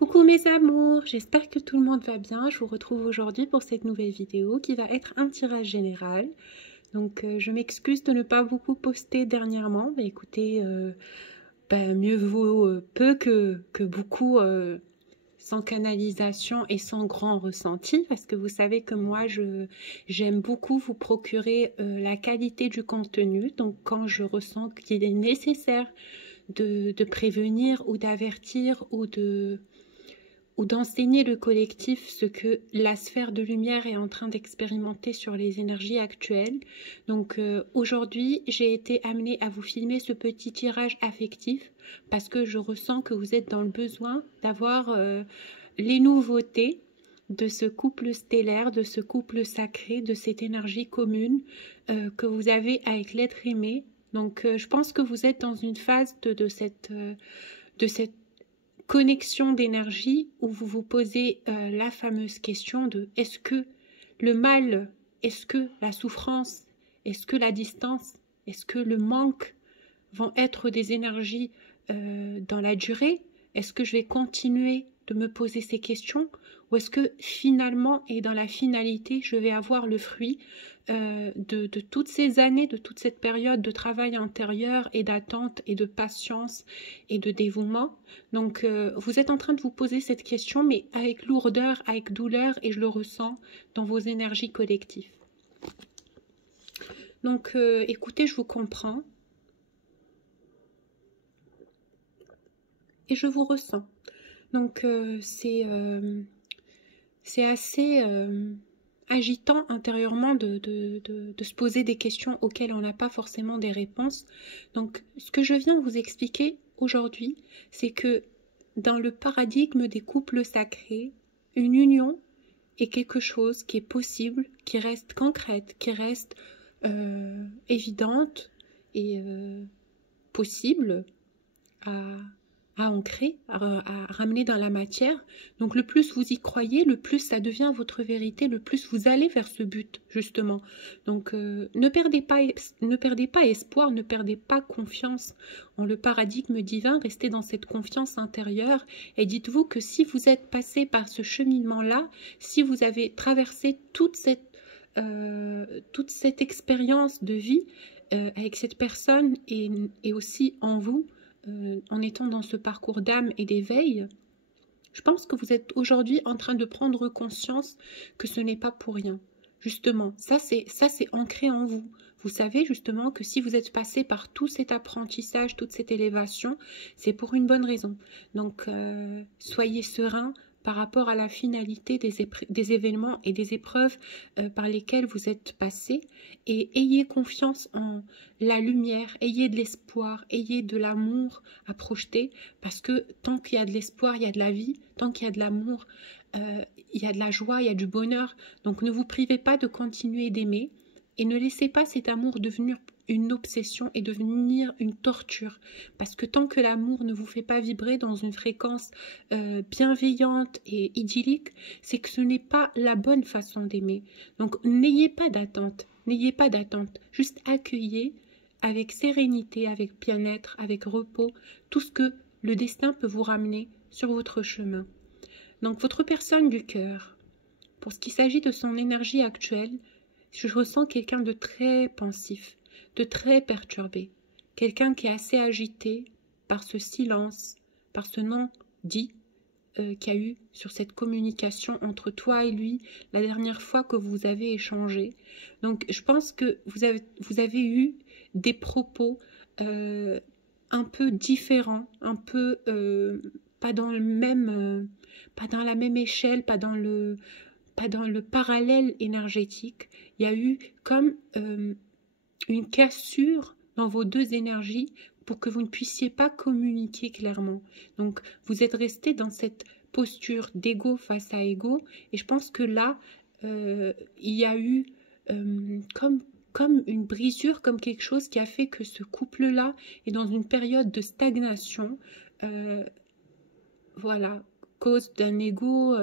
Coucou mes amours, j'espère que tout le monde va bien. Je vous retrouve aujourd'hui pour cette nouvelle vidéo qui va être un tirage général. Donc je m'excuse de ne pas beaucoup poster dernièrement. Mais écoutez, mieux vaut peu que beaucoup sans canalisation et sans grand ressenti. Parce que vous savez que moi, j'aime beaucoup vous procurer la qualité du contenu. Donc quand je ressens qu'il est nécessaire de prévenir ou d'avertir ou d'enseigner le collectif ce que la sphère de lumière est en train d'expérimenter sur les énergies actuelles. Donc aujourd'hui, j'ai été amenée à vous filmer ce petit tirage affectif parce que je ressens que vous êtes dans le besoin d'avoir les nouveautés de ce couple stellaire, de ce couple sacré, de cette énergie commune que vous avez avec l'être aimé. Donc je pense que vous êtes dans une phase de cette connexion d'énergie où vous vous posez la fameuse question de est-ce que le mal, est-ce que la souffrance, est-ce que la distance, est-ce que le manque vont être des énergies dans la durée? Est-ce que je vais continuer de me poser ces questions ou est-ce que finalement et dans la finalité je vais avoir le fruit de toutes ces années, de toute cette période de travail intérieur et d'attente et de patience et de dévouement? Donc vous êtes en train de vous poser cette question mais avec lourdeur, avec douleur et je le ressens dans vos énergies collectives. Donc écoutez, je vous comprends et je vous ressens. Donc c'est assez agitant intérieurement de se poser des questions auxquelles on n'a pas forcément des réponses. Donc ce que je viens vous expliquer aujourd'hui, c'est que dans le paradigme des couples sacrés, une union est quelque chose qui est possible, qui reste concrète, qui reste évidente et possible à ancrer, à ramener dans la matière. Donc le plus vous y croyez, le plus ça devient votre vérité, le plus vous allez vers ce but, justement. Donc ne perdez pas espoir, ne perdez pas confiance en le paradigme divin, restez dans cette confiance intérieure et dites-vous que si vous êtes passé par ce cheminement-là, si vous avez traversé toute cette expérience de vie avec cette personne et aussi en vous, en étant dans ce parcours d'âme et d'éveil, je pense que vous êtes aujourd'hui en train de prendre conscience que ce n'est pas pour rien. Justement, ça c'est ancré en vous. Vous savez justement que si vous êtes passé par tout cet apprentissage, toute cette élévation, c'est pour une bonne raison. Donc, soyez serein par rapport à la finalité des événements et des épreuves par lesquelles vous êtes passé et ayez confiance en la lumière, ayez de l'espoir, ayez de l'amour à projeter parce que tant qu'il y a de l'espoir, il y a de la vie, tant qu'il y a de l'amour, il y a de la joie, il y a du bonheur. Donc ne vous privez pas de continuer d'aimer et ne laissez pas cet amour devenir une obsession et devenir une torture. Parce que tant que l'amour ne vous fait pas vibrer dans une fréquence bienveillante et idyllique, c'est que ce n'est pas la bonne façon d'aimer. Donc n'ayez pas d'attente, juste accueillez avec sérénité, avec bien-être, avec repos, tout ce que le destin peut vous ramener sur votre chemin. Donc votre personne du cœur, pour ce qui s'agit de son énergie actuelle, je ressens quelqu'un de très pensif, de très perturbé, quelqu'un qui est assez agité par ce silence, par ce non-dit qu'il y a eu sur cette communication entre toi et lui la dernière fois que vous avez échangé. Donc je pense que vous avez eu des propos un peu différents, un peu pas dans la même échelle, pas dans le parallèle énergétique. Il y a eu comme une cassure dans vos deux énergies pour que vous ne puissiez pas communiquer clairement. Donc vous êtes resté dans cette posture d'ego face à ego et je pense que là il y a eu comme une brisure, comme quelque chose qui a fait que ce couple-là est dans une période de stagnation, voilà, cause d'un ego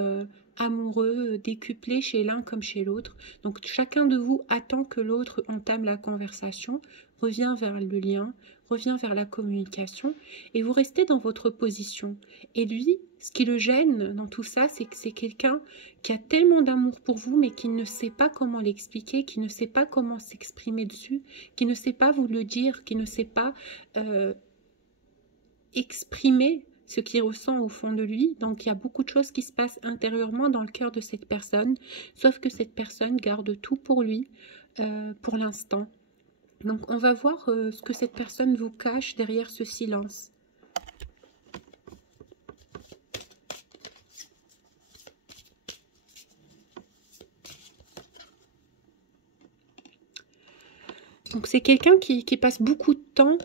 amoureux, décuplé chez l'un comme chez l'autre. Donc chacun de vous attend que l'autre entame la conversation, revient vers le lien, revient vers la communication, et vous restez dans votre position. Et lui, ce qui le gêne dans tout ça, c'est que c'est quelqu'un qui a tellement d'amour pour vous, mais qui ne sait pas comment l'expliquer, qui ne sait pas comment s'exprimer dessus, qui ne sait pas vous le dire, qui ne sait pas exprimer ce qu'il ressent au fond de lui. Donc il y a beaucoup de choses qui se passent intérieurement dans le cœur de cette personne, sauf que cette personne garde tout pour lui pour l'instant. Donc on va voir ce que cette personne vous cache derrière ce silence. Donc c'est quelqu'un qui passe beaucoup de temps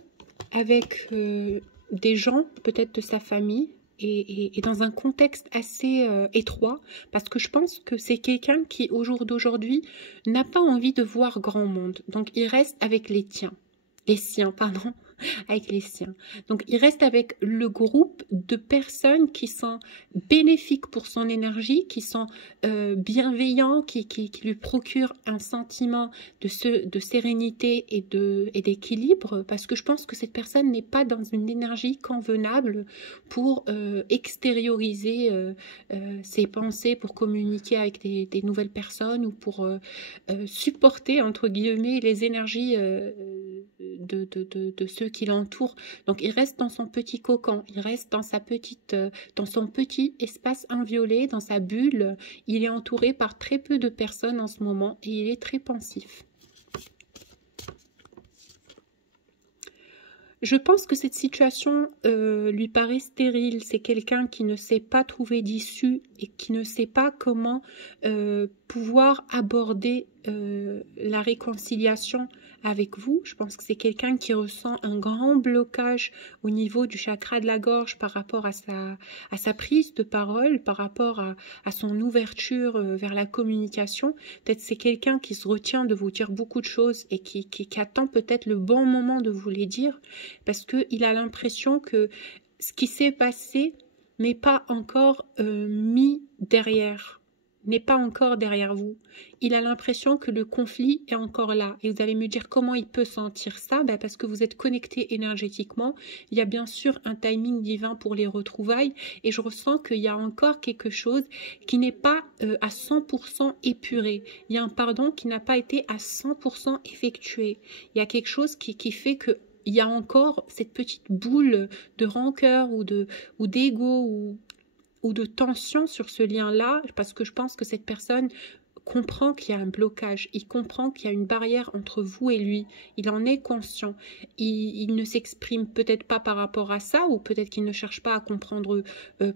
avec des gens, peut-être de sa famille, et dans un contexte assez étroit, parce que je pense que c'est quelqu'un qui, au jour d'aujourd'hui, n'a pas envie de voir grand monde. Donc il reste avec les siens, pardon, avec les siens. Donc il reste avec le groupe de personnes qui sont bénéfiques pour son énergie, qui sont bienveillants, qui lui procurent un sentiment de sérénité et d'équilibre, parce que je pense que cette personne n'est pas dans une énergie convenable pour extérioriser ses pensées, pour communiquer avec des nouvelles personnes, ou pour supporter, entre guillemets, les énergies de ceux qui l'entourent. Donc il reste dans son petit cocon, il reste dans dans son petit espace inviolé, dans sa bulle. Il est entouré par très peu de personnes en ce moment et il est très pensif. Je pense que cette situation lui paraît stérile. C'est quelqu'un qui ne sait pas trouver d'issue et qui ne sait pas comment pouvoir aborder la réconciliation avec vous. Je pense que c'est quelqu'un qui ressent un grand blocage au niveau du chakra de la gorge par rapport à sa prise de parole, par rapport à son ouverture vers la communication. Peut-être c'est quelqu'un qui se retient de vous dire beaucoup de choses et qui attend peut-être le bon moment de vous les dire, parce qu'il a l'impression que ce qui s'est passé n'est pas encore mis derrière, n'est pas encore derrière vous. Il a l'impression que le conflit est encore là. Et vous allez me dire comment il peut sentir ça? Ben parce que vous êtes connecté énergétiquement. Il y a bien sûr un timing divin pour les retrouvailles. Et je ressens qu'il y a encore quelque chose qui n'est pas à 100% épuré. Il y a un pardon qui n'a pas été à 100% effectué. Il y a quelque chose qui fait que il y a encore cette petite boule de rancœur ou d'ego ou de tension sur ce lien-là, parce que je pense que cette personne comprend qu'il y a un blocage, il comprend qu'il y a une barrière entre vous et lui, il en est conscient, il ne s'exprime peut-être pas par rapport à ça, ou peut-être qu'il ne cherche pas à comprendre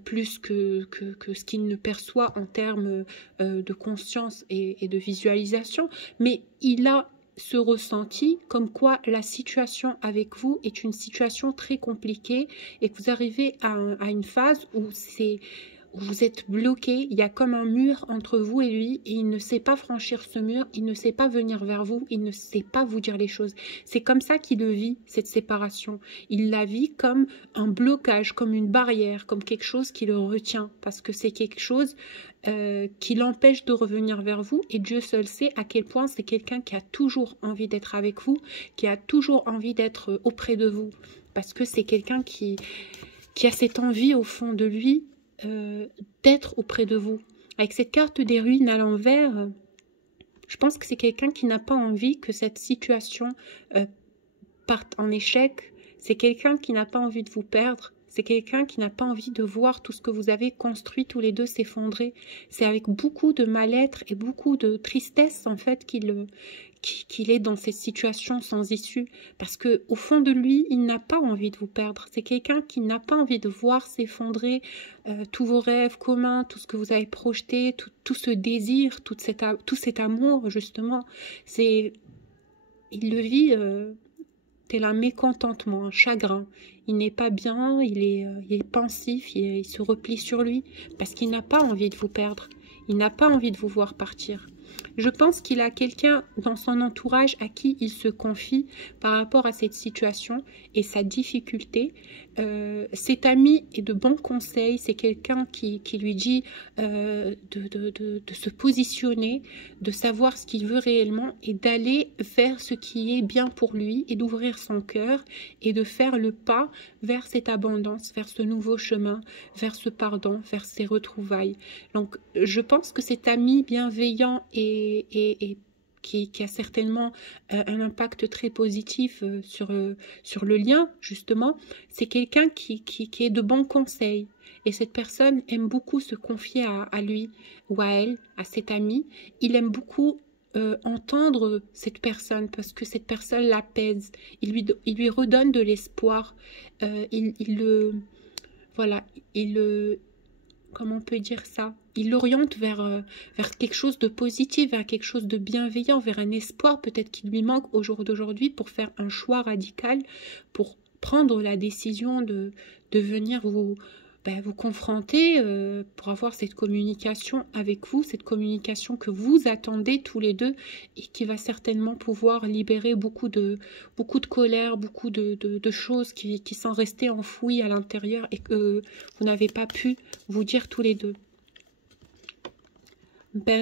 plus que ce qu'il ne perçoit en termes de conscience et de visualisation, mais il a ce ressenti comme quoi la situation avec vous est une situation très compliquée et que vous arrivez à une phase où vous êtes bloqué, il y a comme un mur entre vous et lui et il ne sait pas franchir ce mur, il ne sait pas venir vers vous, il ne sait pas vous dire les choses. C'est comme ça qu'il le vit, cette séparation. Il la vit comme un blocage, comme une barrière, comme quelque chose qui le retient, parce que c'est quelque chose qui l'empêche de revenir vers vous, et Dieu seul sait à quel point c'est quelqu'un qui a toujours envie d'être avec vous, qui a toujours envie d'être auprès de vous, parce que c'est quelqu'un qui a cette envie au fond de lui d'être auprès de vous. Avec cette carte des ruines à l'envers, je pense que c'est quelqu'un qui n'a pas envie que cette situation parte en échec. C'est quelqu'un qui n'a pas envie de vous perdre. C'est quelqu'un qui n'a pas envie de voir tout ce que vous avez construit tous les deux s'effondrer. C'est avec beaucoup de mal-être et beaucoup de tristesse en fait qu'il est dans cette situation sans issue, parce que au fond de lui, il n'a pas envie de vous perdre. C'est quelqu'un qui n'a pas envie de voir s'effondrer tous vos rêves communs, tout ce que vous avez projeté, tout ce désir, tout cet amour justement. Il le vit tel un mécontentement, un chagrin. Il n'est pas bien, il est pensif, il se replie sur lui, parce qu'il n'a pas envie de vous perdre. Il n'a pas envie de vous voir partir. Je pense qu'il a quelqu'un dans son entourage à qui il se confie par rapport à cette situation et sa difficulté. Cet ami est de bons conseils, c'est quelqu'un qui lui dit de se positionner, de savoir ce qu'il veut réellement et d'aller faire ce qui est bien pour lui et d'ouvrir son cœur et de faire le pas vers cette abondance, vers ce nouveau chemin, vers ce pardon, vers ces retrouvailles. Donc je pense que cet ami bienveillant et qui a certainement un impact très positif sur le lien, justement, c'est quelqu'un qui est de bons conseils. Et cette personne aime beaucoup se confier à lui ou à elle, à cet ami. Il aime beaucoup entendre cette personne parce que cette personne l'apaise. Il lui redonne de l'espoir. Voilà, comment on peut dire ça? Il l'oriente vers quelque chose de positif, vers quelque chose de bienveillant, vers un espoir peut-être qui lui manque au jour d'aujourd'hui pour faire un choix radical, pour prendre la décision de venir vous confronter, pour avoir cette communication avec vous, cette communication que vous attendez tous les deux et qui va certainement pouvoir libérer beaucoup de colère, beaucoup de choses qui sont restées enfouies à l'intérieur et que vous n'avez pas pu vous dire tous les deux.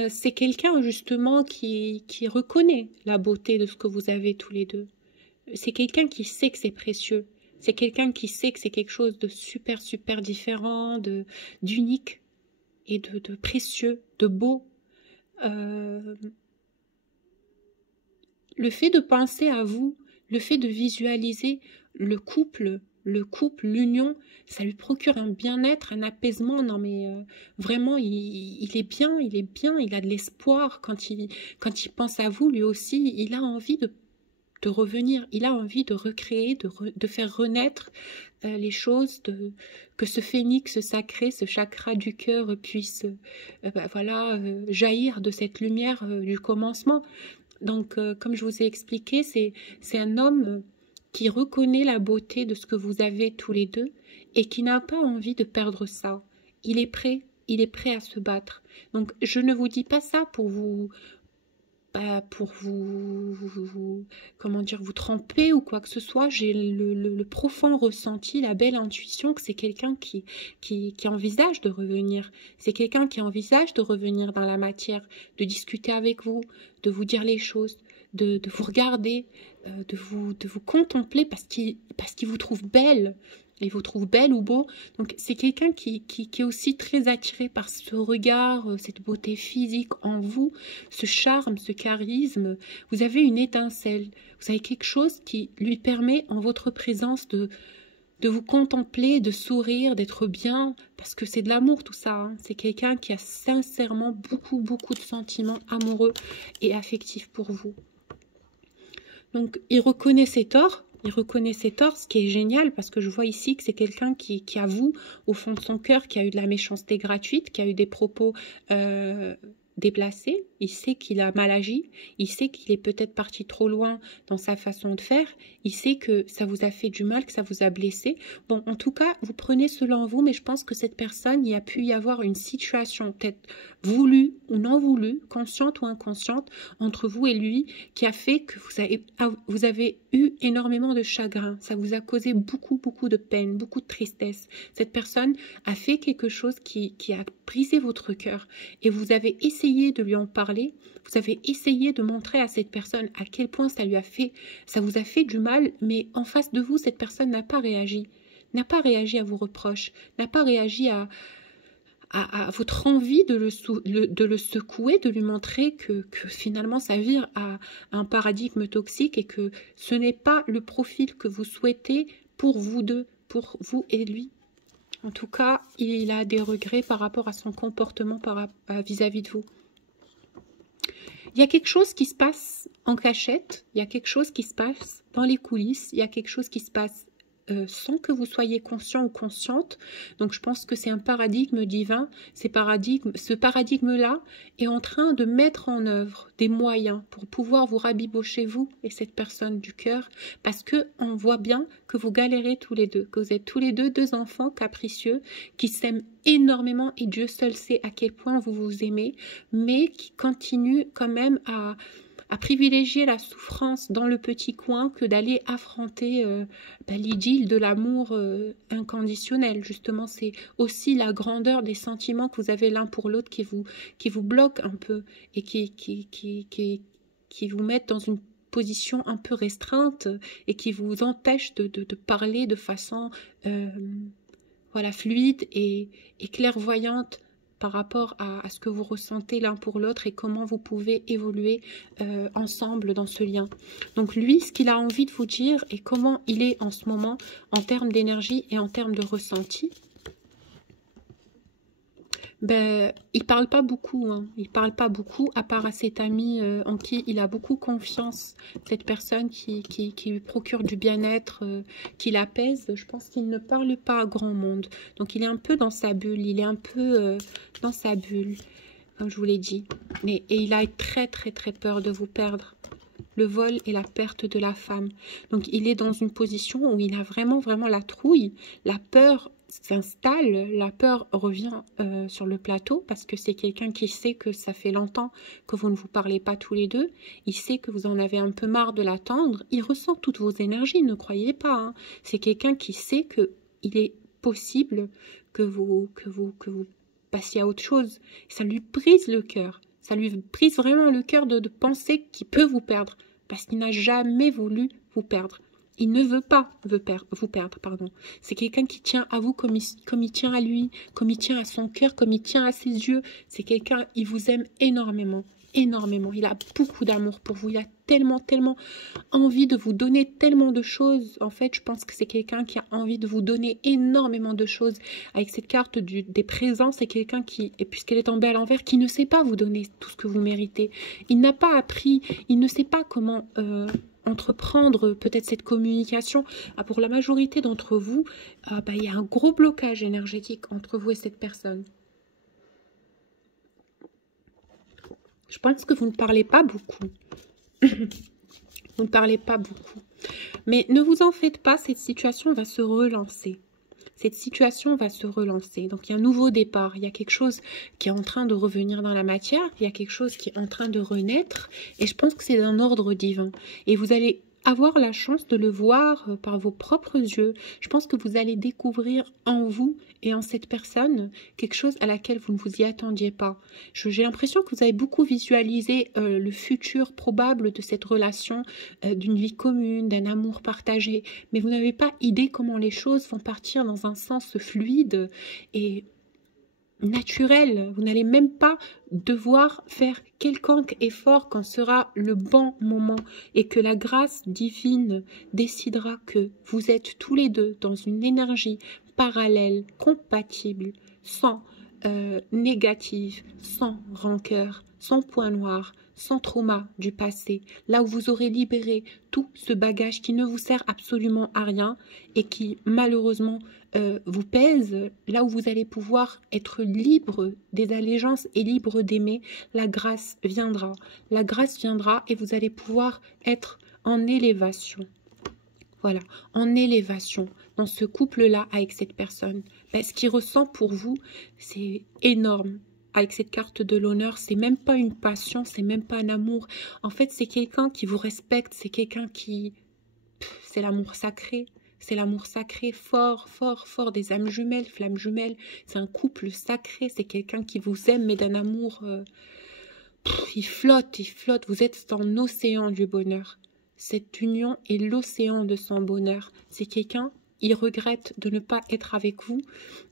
C'est quelqu'un justement qui reconnaît la beauté de ce que vous avez tous les deux. C'est quelqu'un qui sait que c'est précieux. C'est quelqu'un qui sait que c'est quelque chose de super, super différent, d'unique et de précieux, de beau. Le fait de penser à vous, le fait de visualiser le couple, l'union, ça lui procure un bien-être, un apaisement. Non mais vraiment, il est bien, il a de l'espoir quand il pense à vous, lui aussi, il a envie de revenir, il a envie de recréer, de faire renaître les choses, que ce phénix sacré, ce chakra du cœur puisse jaillir de cette lumière du commencement. Donc, comme je vous ai expliqué, c'est un homme qui reconnaît la beauté de ce que vous avez tous les deux et qui n'a pas envie de perdre ça. Il est prêt à se battre. Donc, je ne vous dis pas ça pour vous comment dire, vous tromper ou quoi que ce soit. J'ai le profond ressenti, la belle intuition que c'est quelqu'un qui envisage de revenir. C'est quelqu'un qui envisage de revenir dans la matière, de discuter avec vous, de vous dire les choses, de vous regarder, de vous contempler parce qu'il vous trouve belle. Il vous trouve belle ou beau. Donc c'est quelqu'un qui est aussi très attiré par ce regard, cette beauté physique en vous, ce charme, ce charisme. Vous avez une étincelle, vous avez quelque chose qui lui permet en votre présence de vous contempler, de sourire, d'être bien, parce que c'est de l'amour tout ça. Hein. C'est quelqu'un qui a sincèrement beaucoup de sentiments amoureux et affectifs pour vous. Donc il reconnaît ses torts. Il reconnaît ses torts, ce qui est génial, parce que je vois ici que c'est quelqu'un qui avoue, au fond de son cœur, qui a eu de la méchanceté gratuite, qui a eu des propos déplacé, il sait qu'il a mal agi, il sait qu'il est peut-être parti trop loin dans sa façon de faire, il sait que ça vous a fait du mal, que ça vous a blessé. Bon, en tout cas, vous prenez selon vous, mais je pense que cette personne, il a pu y avoir une situation peut-être voulue ou non voulue, consciente ou inconsciente, entre vous et lui, qui a fait que vous avez eu énormément de chagrin. Ça vous a causé beaucoup de peine, beaucoup de tristesse. Cette personne a fait quelque chose qui a brisé votre cœur et vous avez essayé de lui en parler, vous avez essayé de montrer à cette personne à quel point ça vous a fait du mal, mais en face de vous, cette personne n'a pas réagi à vos reproches, n'a pas réagi à votre envie de le secouer, de lui montrer que finalement ça vire à un paradigme toxique et que ce n'est pas le profil que vous souhaitez pour vous deux, pour vous et lui. En tout cas, il a des regrets par rapport à son comportement vis-à-vis de vous. Il y a quelque chose qui se passe en cachette, il y a quelque chose qui se passe dans les coulisses, il y a quelque chose qui se passe sans que vous soyez conscient ou consciente. Donc je pense que c'est un paradigme divin. Ce paradigme-là est en train de mettre en œuvre des moyens pour pouvoir vous rabibocher, vous et cette personne du cœur, parce que on voit bien que vous galérez tous les deux, que vous êtes tous les deux enfants capricieux qui s'aiment énormément et Dieu seul sait à quel point vous vous aimez, mais qui continuent quand même à privilégier la souffrance dans le petit coin que d'aller affronter l'idylle de l'amour inconditionnel. Justement, c'est aussi la grandeur des sentiments que vous avez l'un pour l'autre qui vous bloque un peu et qui vous mettent dans une position un peu restreinte et qui vous empêche de parler de façon voilà, fluide et clairvoyante par rapport à ce que vous ressentez l'un pour l'autre et comment vous pouvez évoluer ensemble dans ce lien. Donc lui, ce qu'il a envie de vous dire et comment il est en ce moment en termes d'énergie et en termes de ressenti, ben, il parle pas beaucoup, hein. Il parle pas beaucoup, à part à cet ami en qui il a beaucoup confiance, cette personne qui lui procure du bien-être, qui l'apaise. Je pense qu'il ne parle pas à grand monde. Donc il est un peu dans sa bulle, il est un peu dans sa bulle, comme je vous l'ai dit. Et il a très peur de vous perdre. Le vol et la perte de la femme. Donc il est dans une position où il a vraiment la trouille, la peur s'installe, la peur revient sur le plateau parce que c'est quelqu'un qui sait que ça fait longtemps que vous ne vous parlez pas tous les deux, il sait que vous en avez un peu marre de l'attendre, il ressent toutes vos énergies, ne croyez pas, hein. C'est quelqu'un qui sait que il est possible que vous passiez à autre chose, ça lui brise le cœur, ça lui brise vraiment le cœur de penser qu'il peut vous perdre parce qu'il n'a jamais voulu vous perdre. Il ne veut pas vous perdre, pardon. C'est quelqu'un qui tient à vous comme il tient à lui, comme il tient à son cœur, comme il tient à ses yeux. C'est quelqu'un, il vous aime énormément, énormément. Il a beaucoup d'amour pour vous. Il a tellement envie de vous donner tellement de choses. En fait, je pense que c'est quelqu'un qui a envie de vous donner énormément de choses. Avec cette carte des présents, c'est quelqu'un qui, et puisqu'elle est tombée à l'envers, qui ne sait pas vous donner tout ce que vous méritez. Il n'a pas appris, il ne sait pas comment entreprendre peut-être cette communication. Pour la majorité d'entre vous, il y a un gros blocage énergétique entre vous et cette personne. Je pense que vous ne parlez pas beaucoup. Vous ne parlez pas beaucoup. Mais ne vous en faites pas, cette situation va se relancer. Cette situation va se relancer. Donc, il y a un nouveau départ. Il y a quelque chose qui est en train de revenir dans la matière. Il y a quelque chose qui est en train de renaître. Et je pense que c'est d'un ordre divin. Et vous allez avoir la chance de le voir par vos propres yeux. Je pense que vous allez découvrir en vous et en cette personne quelque chose à laquelle vous ne vous y attendiez pas. J'ai l'impression que vous avez beaucoup visualisé le futur probable de cette relation, d'une vie commune, d'un amour partagé, mais vous n'avez pas idée comment les choses vont partir dans un sens fluide et naturel. Vous n'allez même pas devoir faire quelconque effort quand sera le bon moment et que la grâce divine décidera que vous êtes tous les deux dans une énergie parallèle, compatible, sans négative, sans rancœur, sans point noir, sans trauma du passé, là où vous aurez libéré tout ce bagage qui ne vous sert absolument à rien et qui malheureusement vous pèse, là où vous allez pouvoir être libre des allégeances et libre d'aimer, la grâce viendra. La grâce viendra et vous allez pouvoir être en élévation. Voilà, en élévation dans ce couple-là avec cette personne. Ce qu'il ressent pour vous, c'est énorme. Avec cette carte de l'honneur, c'est même pas une passion, c'est même pas un amour. En fait, c'est quelqu'un qui vous respecte, c'est quelqu'un qui... C'est l'amour sacré. C'est l'amour sacré, fort des âmes jumelles, flammes jumelles. C'est un couple sacré, c'est quelqu'un qui vous aime, mais d'un amour... il flotte. Vous êtes dans l'océan du bonheur. Cette union est l'océan de son bonheur. C'est quelqu'un, il regrette de ne pas être avec vous.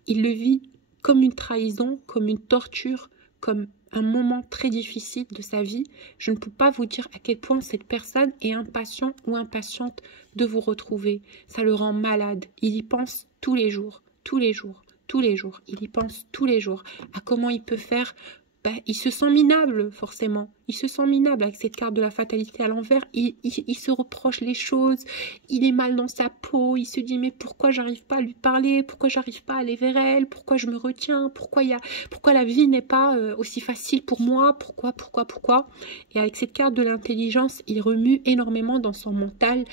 Il le vit comme une trahison, comme une torture, comme un moment très difficile de sa vie. Je ne peux pas vous dire à quel point cette personne est impatient ou impatiente de vous retrouver. Ça le rend malade. Il y pense tous les jours. Il y pense tous les jours à comment il peut faire ben, il se sent minable, forcément. Il se sent minable avec cette carte de la fatalité à l'envers. Il se reproche les choses. Il est mal dans sa peau. Il se dit, mais pourquoi j'arrive pas à lui parler? Pourquoi j'arrive pas à aller vers elle? Pourquoi je me retiens? Pourquoi la vie n'est pas aussi facile pour moi? Pourquoi? Et avec cette carte de l'intelligence, il remue énormément dans son mental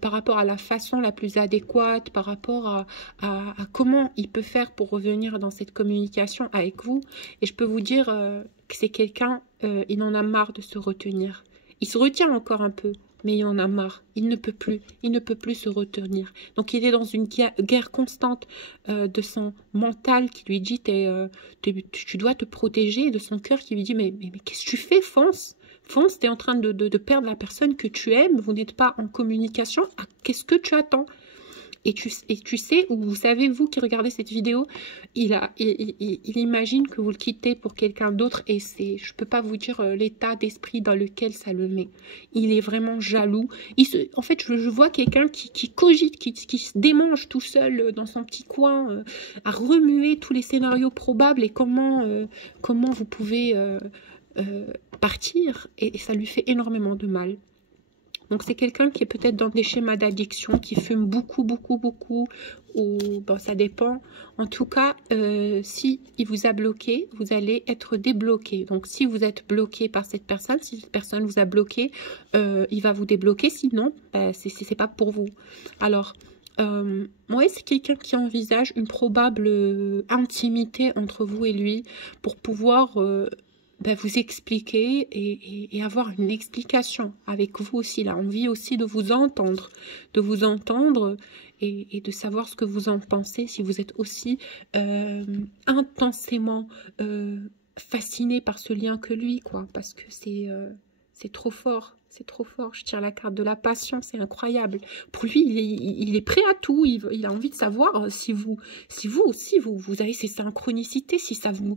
par rapport à la façon la plus adéquate, par rapport à comment il peut faire pour revenir dans cette communication avec vous. Et je peux vous dire que c'est quelqu'un, il en a marre de se retenir. Il se retient encore un peu, mais il en a marre. Il ne peut plus se retenir. Donc il est dans une guerre constante de son mental qui lui dit tu dois te protéger, et de son cœur qui lui dit mais qu'est-ce que tu fais, fonce. Fonce, tu es en train de perdre la personne que tu aimes, vous n'êtes pas en communication, qu'est-ce que tu attends? Et tu sais, ou vous savez, vous qui regardez cette vidéo, il imagine que vous le quittez pour quelqu'un d'autre et je peux pas vous dire l'état d'esprit dans lequel ça le met. Il est vraiment jaloux. En fait, je vois quelqu'un qui cogite, qui se démange tout seul dans son petit coin, à remuer tous les scénarios probables et comment vous pouvez partir. Et ça lui fait énormément de mal. Donc c'est quelqu'un qui est peut-être dans des schémas d'addiction, qui fume beaucoup, ou bon, ça dépend. En tout cas, si il vous a bloqué, vous allez être débloqué. Donc si vous êtes bloqué par cette personne, si cette personne vous a bloqué, il va vous débloquer, sinon, c'est pas pour vous. Alors, moi, c'est quelqu'un qui envisage une probable intimité entre vous et lui pour pouvoir... vous expliquer et avoir une explication avec vous aussi. Il a envie aussi de vous entendre et de savoir ce que vous en pensez, si vous êtes aussi intensément fasciné par ce lien que lui, quoi, parce que c'est trop fort. C'est trop fort. Je tire la carte de la passion, c'est incroyable. Pour lui, il est prêt à tout. Il a envie de savoir si vous aussi, vous avez ces synchronicités, si ça vous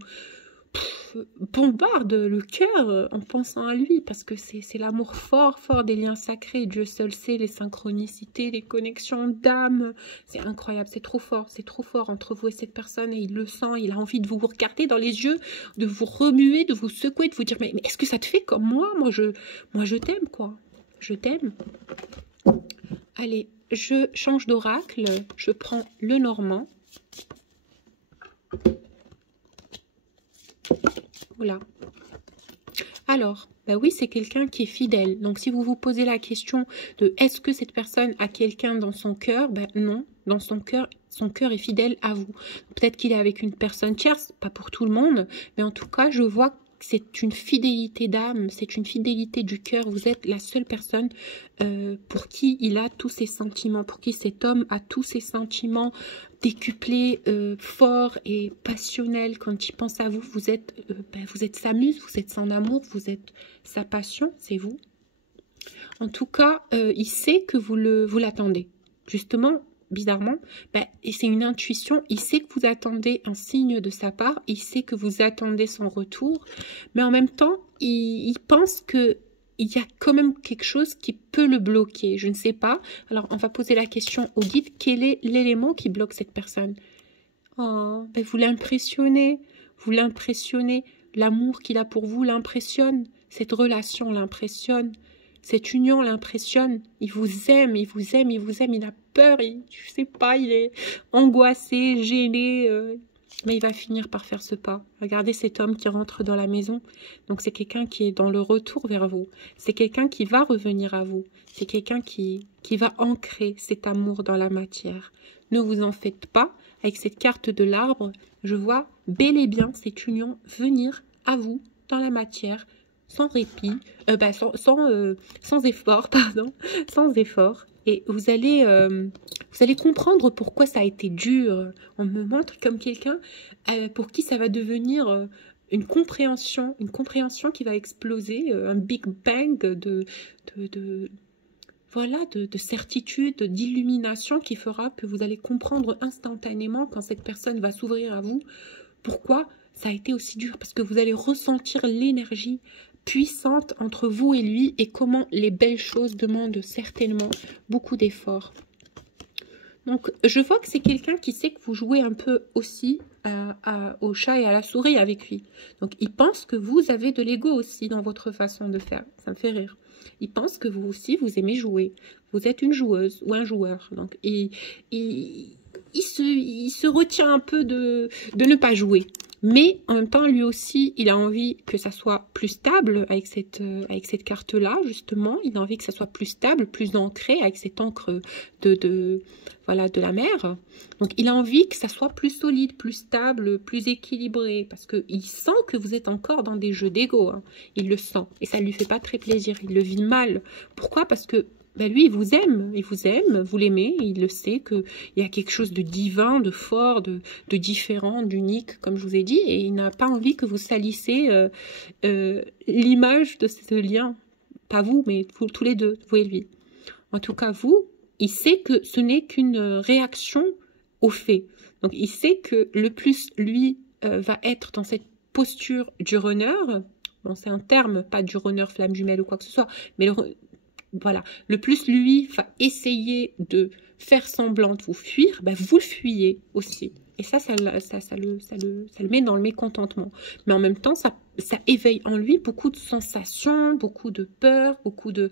bombarde le cœur en pensant à lui, parce que c'est l'amour fort des liens sacrés. Dieu seul sait les synchronicités, les connexions d'âme. C'est incroyable, c'est trop fort entre vous et cette personne, et il le sent. Il a envie de vous regarder dans les yeux, de vous remuer, de vous secouer, de vous dire mais est-ce que ça te fait comme moi je t'aime, quoi, je t'aime. Allez, je change d'oracle, je prends le Normand. Voilà. Alors, oui, c'est quelqu'un qui est fidèle. Donc, si vous vous posez la question de est-ce que cette personne a quelqu'un dans son cœur, non. Dans son cœur est fidèle à vous. Peut-être qu'il est avec une personne tierce, pas pour tout le monde, mais en tout cas, je vois que c'est une fidélité d'âme, c'est une fidélité du cœur. Vous êtes la seule personne pour qui il a tous ses sentiments, pour qui cet homme a tous ses sentiments décuplés, forts et passionnels. Quand il pense à vous, vous êtes sa muse, vous êtes son amour, vous êtes sa passion, c'est vous. En tout cas, il sait que vous l'attendez. Justement, bizarrement, et c'est une intuition, il sait que vous attendez un signe de sa part, il sait que vous attendez son retour, mais en même temps, il pense que il y a quand même quelque chose qui peut le bloquer, je ne sais pas. Alors, on va poser la question au guide, quel est l'élément qui bloque cette personne? Oh, vous l'impressionnez, l'amour qu'il a pour vous l'impressionne, cette relation l'impressionne. Cette union l'impressionne, il vous aime, il a peur, je sais pas, il est angoissé, gêné, mais il va finir par faire ce pas. Regardez cet homme qui rentre dans la maison, donc c'est quelqu'un qui est dans le retour vers vous, c'est quelqu'un qui va revenir à vous, c'est quelqu'un qui va ancrer cet amour dans la matière. Ne vous en faites pas, avec cette carte de l'arbre, je vois bel et bien cette union venir à vous dans la matière, sans répit, sans effort, pardon, sans effort. Et vous allez comprendre pourquoi ça a été dur. On me montre comme quelqu'un pour qui ça va devenir une compréhension qui va exploser, un Big Bang de certitude, d'illumination qui fera que vous allez comprendre instantanément quand cette personne va s'ouvrir à vous. Pourquoi ça a été aussi dur? Parce que vous allez ressentir l'énergie puissante entre vous et lui, et comment les belles choses demandent certainement beaucoup d'efforts. Donc, je vois que c'est quelqu'un qui sait que vous jouez un peu aussi au chat et à la souris avec lui. Donc, il pense que vous avez de l'ego aussi dans votre façon de faire. Ça me fait rire. Il pense que vous aussi, vous aimez jouer. Vous êtes une joueuse ou un joueur. Donc, il se retient un peu de ne pas jouer. Mais en même temps, lui aussi, il a envie que ça soit plus stable avec cette carte-là, justement. Il a envie que ça soit plus stable, plus ancré avec cette encre voilà, de la mer. Donc, il a envie que ça soit plus solide, plus stable, plus équilibré. Parce qu'il sent que vous êtes encore dans des jeux d'ego. Hein. Il le sent. Et ça ne lui fait pas très plaisir. Il le vit mal. Pourquoi? Parce que lui, il vous aime, vous l'aimez, il le sait qu'il y a quelque chose de divin, de fort, de différent, d'unique, comme je vous ai dit, et il n'a pas envie que vous salissez l'image de ce lien. Pas vous, mais vous, tous les deux, vous et lui. En tout cas, vous, il sait que ce n'est qu'une réaction au fait. Donc, il sait que le plus, lui, va être dans cette posture du runner. Bon, c'est un terme, pas du runner flamme jumelle ou quoi que ce soit, mais voilà, le plus lui va essayer de faire semblant de vous fuir, vous le fuyez aussi. Et ça le met dans le mécontentement. Mais en même temps, ça éveille en lui beaucoup de sensations, beaucoup de peur, beaucoup de...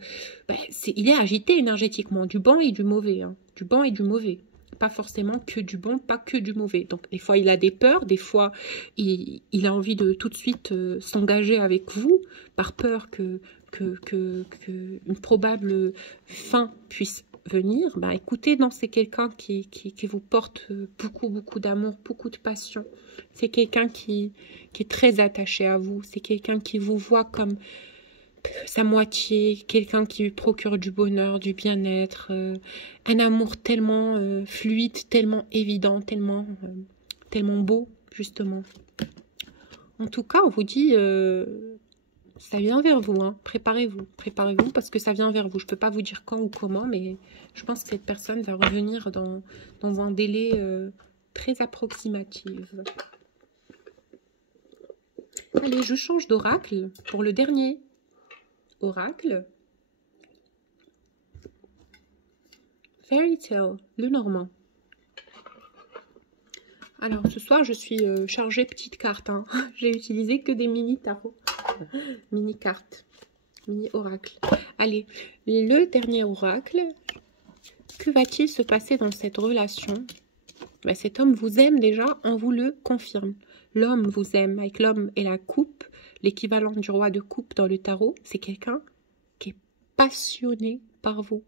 il est agité énergétiquement, du bon et du mauvais. Hein, du bon et du mauvais. Pas forcément que du bon, pas que du mauvais. Donc, des fois, il a des peurs, des fois, il a envie de tout de suite s'engager avec vous, par peur que une probable fin puisse venir. Écoutez, non, c'est quelqu'un qui vous porte beaucoup d'amour, beaucoup de passion. C'est quelqu'un qui est très attaché à vous. C'est quelqu'un qui vous voit comme sa moitié, quelqu'un qui lui procure du bonheur, du bien-être, un amour tellement fluide, tellement évident, tellement beau, justement. En tout cas, on vous dit, ça vient vers vous, hein. Préparez-vous parce que ça vient vers vous. Je ne peux pas vous dire quand ou comment, mais je pense que cette personne va revenir dans un délai très approximatif. Allez, je change d'oracle pour le dernier oracle. Fairy Tale, le Normand. Alors, ce soir, je suis chargée petite carte. Hein. J'ai utilisé que des mini tarots. Mini cartes. Mini oracle. Allez, le dernier oracle. Que va-t-il se passer dans cette relation? Cet homme vous aime déjà, on vous le confirme. L'homme vous aime. Avec l'homme et la coupe, l'équivalent du roi de coupe dans le tarot, c'est quelqu'un qui est passionné par vous.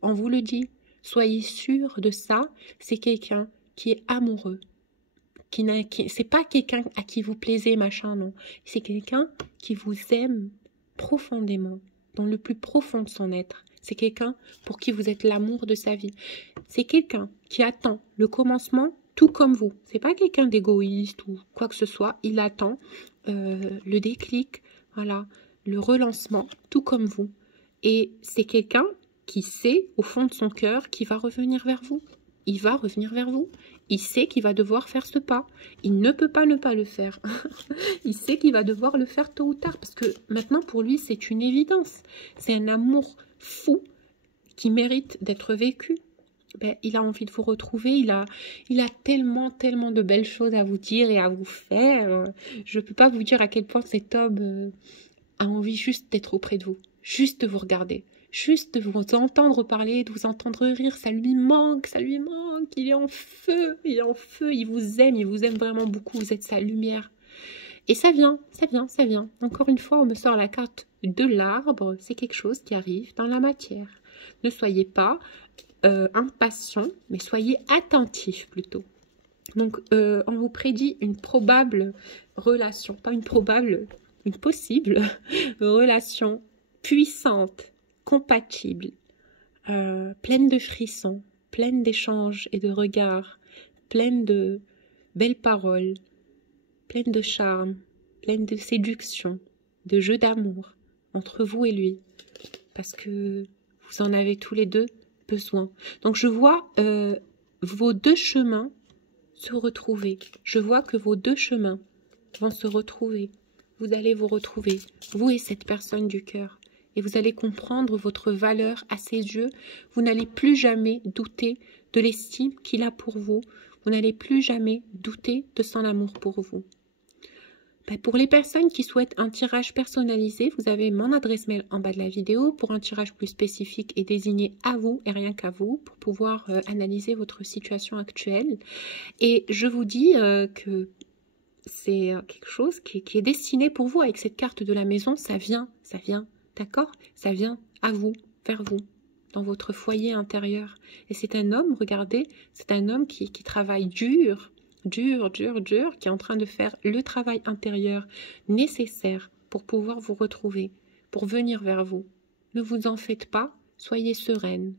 On vous le dit. Soyez sûr de ça. C'est quelqu'un qui est amoureux. C'est pas quelqu'un à qui vous plaisez, machin, non. C'est quelqu'un qui vous aime profondément, dans le plus profond de son être. C'est quelqu'un pour qui vous êtes l'amour de sa vie. C'est quelqu'un qui attend le commencement tout comme vous. C'est pas quelqu'un d'égoïste ou quoi que ce soit. Il attend le déclic, voilà, le relancement, tout comme vous. Et c'est quelqu'un qui sait, au fond de son cœur, qu'il va revenir vers vous. Il va revenir vers vous. Il sait qu'il va devoir faire ce pas. Il ne peut pas ne pas le faire. Il sait qu'il va devoir le faire tôt ou tard. Parce que maintenant, pour lui, c'est une évidence. C'est un amour fou qui mérite d'être vécu. Il a envie de vous retrouver. Il a tellement de belles choses à vous dire et à vous faire. Je ne peux pas vous dire à quel point cet homme a envie juste d'être auprès de vous. Juste de vous regarder. Juste de vous entendre parler, de vous entendre rire, ça lui manque, il est en feu, il vous aime vraiment beaucoup, vous êtes sa lumière. Et ça vient. Encore une fois, on me sort la carte de l'arbre, c'est quelque chose qui arrive dans la matière. Ne soyez pas impatient, mais soyez attentif plutôt. Donc, on vous prédit une probable relation, pas une probable, une possible relation puissante, compatible, pleine de frissons, pleine d'échanges et de regards, pleine de belles paroles, pleine de charme, pleine de séduction, de jeu d'amour entre vous et lui, parce que vous en avez tous les deux besoin. Donc je vois vos deux chemins se retrouver. Je vois que vos deux chemins vont se retrouver. Vous allez vous retrouver, vous et cette personne du cœur. Et vous allez comprendre votre valeur à ses yeux. Vous n'allez plus jamais douter de l'estime qu'il a pour vous. Vous n'allez plus jamais douter de son amour pour vous. Pour les personnes qui souhaitent un tirage personnalisé, vous avez mon adresse mail en bas de la vidéo pour un tirage plus spécifique et désigné à vous et rien qu'à vous pour pouvoir analyser votre situation actuelle. Et je vous dis que c'est quelque chose qui est destiné pour vous avec cette carte de la maison. Ça vient, d'accord? Ça vient à vous, vers vous, dans votre foyer intérieur. Et c'est un homme, regardez, c'est un homme qui travaille dur, qui est en train de faire le travail intérieur nécessaire pour pouvoir vous retrouver, pour venir vers vous. Ne vous en faites pas, soyez sereine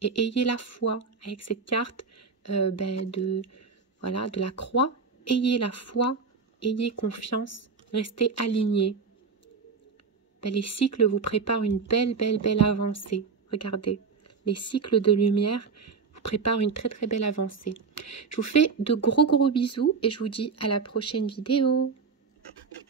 et ayez la foi avec cette carte de la croix. Ayez la foi, ayez confiance, restez alignés. Les cycles vous préparent une belle avancée. Regardez, les cycles de lumière prépare une très belle avancée. Je vous fais de gros bisous et je vous dis à la prochaine vidéo.